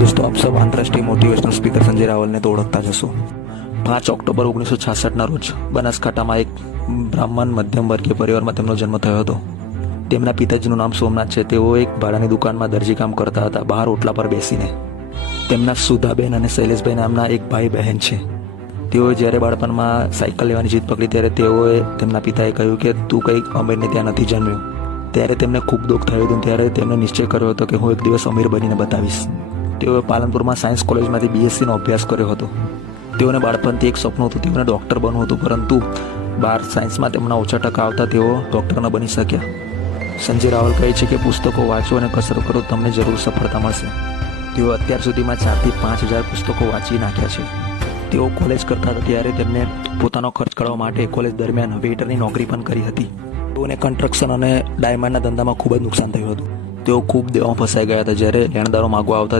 दोस्तों आप सब अंतरराष्ट्रीय मोटिवेशनल स्पीकर संजय रावल ने तो ओळखता જ હશો। 5 ઓક્ટોબર 1966ના રોજ બનાસકાંઠામાં એક બ્રાહ્મણ મધ્યમ વર્ગીય પરિવારમાં તેમનો જન્મ થયો હતો। તેમના પિતાજીનું નામ સોમનાથ છે। તેઓ એક ભાડાની દુકાનમાં દરજીકામ કરતા હતા, બહાર ઓટલા પર બેસીને। તેમના સુધાબેન અને શૈલેષભાઈ નામના એક ભાઈ બહેન છે। તેઓએ જ્યારે બાળપણમાં સાયકલ લેવાની જીદ પકડી ત્યારે તેઓએ તેમના પિતાએ કહ્યું કે તું કંઈક અમીરને ત્યાં નથી જન્મ્યો। ત્યારે તેમને ખૂબ દુઃખ થયું હતું। ત્યારે તેમણે નિશ્ચય કર્યો હતો કે હું એક દિવસ અમીર બનીને બતાવીશ। તેઓએ પાલનપુરમાં સાયન્સ કોલેજમાંથી બીએસસીનો અભ્યાસ કર્યો હતો। તેઓને બાળપણથી એક સપનું હતું, તેઓને ડૉક્ટર બનવું હતું, પરંતુ સાયન્સમાં તેમના ઓછા ટકા આવતા તેઓ ડૉક્ટર ન બની શક્યા। સંજય રાવલ કહે છે કે પુસ્તકો વાંચો અને કસરત કરો, તમને જરૂર સફળતા મળશે। તેઓ અત્યાર સુધીમાં 4 થી 5 હજાર પુસ્તકો વાંચી નાખ્યા છે। તેઓ કોલેજ કરતા હતા ત્યારે તેમને પોતાનો ખર્ચ કાઢવા માટે કોલેજ દરમિયાન વેઇટરની નોકરી પણ કરી હતી। તેઓને કન્સ્ટ્રક્શન અને ડાયમંડના ધંધામાં ખૂબ જ નુકસાન થયું હતું। તેઓ ખૂબ દેવામાં ફસાઈ ગયા હતા। જ્યારે લેણદારો માગવા આવતા